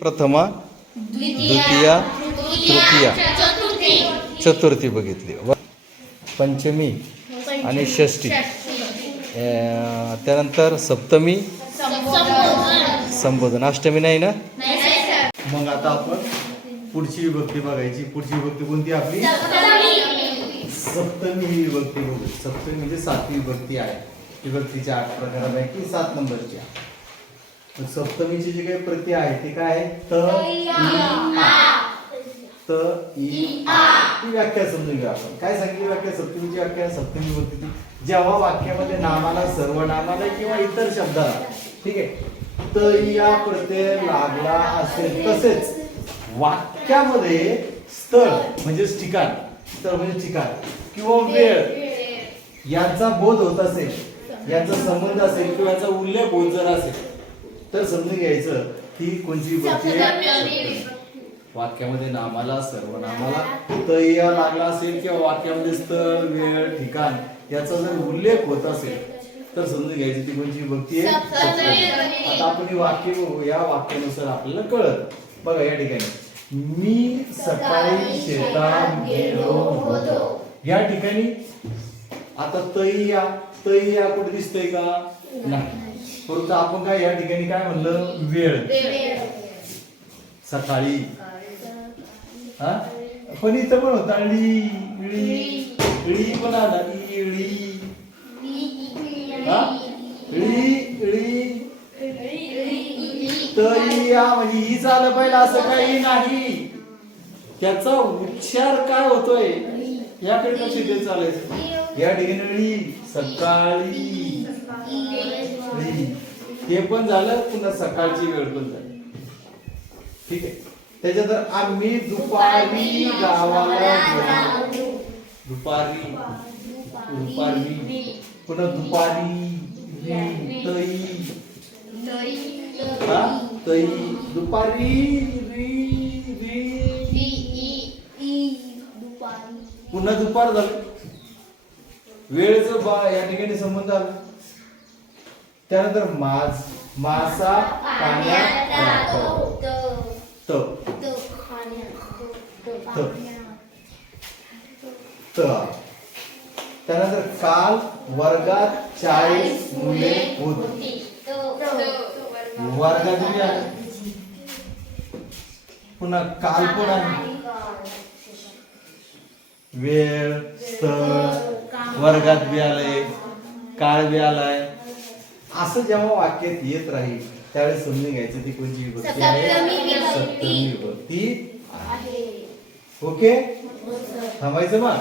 प्रथमा, द्वितीया, तृतीया, चतुर्थी बघितली. पंचमी आणि षष्ठी. त्यानंतर सप्तमी, संबोधन. अष्टमी नाही ना. मग आता आपण पुढची विभक्ती बघायची. पुढची विभक्ती कोणती आपली? सप्तमी ही विभक्ती बघू. सप्तमी म्हणजे सातवी विभक्ती आहे. विभक्तीच्या 8 प्रकारापैकी 7 नंबरची आहे. सप्तमीची जी काही प्रत्यय आहे ते काय आहे? त, इ, आ. त, इ, आ. ही व्याख्या समजून घेऊ आपण. काय सांगितली व्याख्या? सप्तमीची व्याख्या. सप्तमी विभक्ती जेव्हा वाक्यामध्ये नामाला, सर्वनामाला किंवा इतर शब्दाला, ठीक आहे, त, इ, आ प्रत्यय लागला असेल, तसेच वाक्यामध्ये स्थळ म्हणजेच ठिकाण, स्थळ म्हणजे ठिकाण किंवा वेळ यांचा बोध होत असेल, यांचा संबंध असेल किंवा याचा उल्लेख होत जर असेल तर समजून घ्यायचं ती कोणती विभक्ती आहे. वाक्यामध्ये नामाला, सर्वनामाला तया लागला असेल किंवा वाक्यामध्ये स्थळ, वेळ, ठिकाण याचा जर उल्लेख होत असेल तर समजून घ्यायची ती कोणती विभक्ती आहे. आता आपण ही वाक्य बघू. या वाक्यानुसार आपल्याला कळत. बघा या ठिकाणी मी सकाळी शेतात गेलो होतो. या ठिकाणी आता तया, तया कुठे दिसतंय का? नाही. परंतु आपण काय या ठिकाणी काय म्हणलं? वेळ. सकाळी. हा पण इथं पण होता ळी, ळी पण आला. ळी, हा ळी, तया म्हणजे हीच आलं पाहिजे असं काही नाही. त्याचा उच्चार काय होतोय याकडे लक्ष देत चालायचं. या ठिकाणी ळी, सकाळी, ते पण झालं. पुन्हा सकाळची वेळ पण झाली. ठीक आहे. त्याच्यानंतर आम्ही दुपारी गावाला गेलो. दुपारी, दुपारी, पुन्हा दुपारी, तई, हा तई, दुपारी, पुन्हा दुपार झालं. वेळेचं या ठिकाणी संबंध आला. त्यानंतर मासा पाण्यात राहतो. त्यानंतर काल वर्गात 40 मुले होती. वर्गात पुन्हा काल पण आहे. वेळ, स्थळ, वर्गात बी आलंय, काळ बी आलाय. असं जेव्हा वाक्यात येत राहील त्यावेळेस समजून घ्यायचं ती कोणती विभक्ती आहे? सप्तमी विभक्ती आहे. ओके. थांबायचं मग.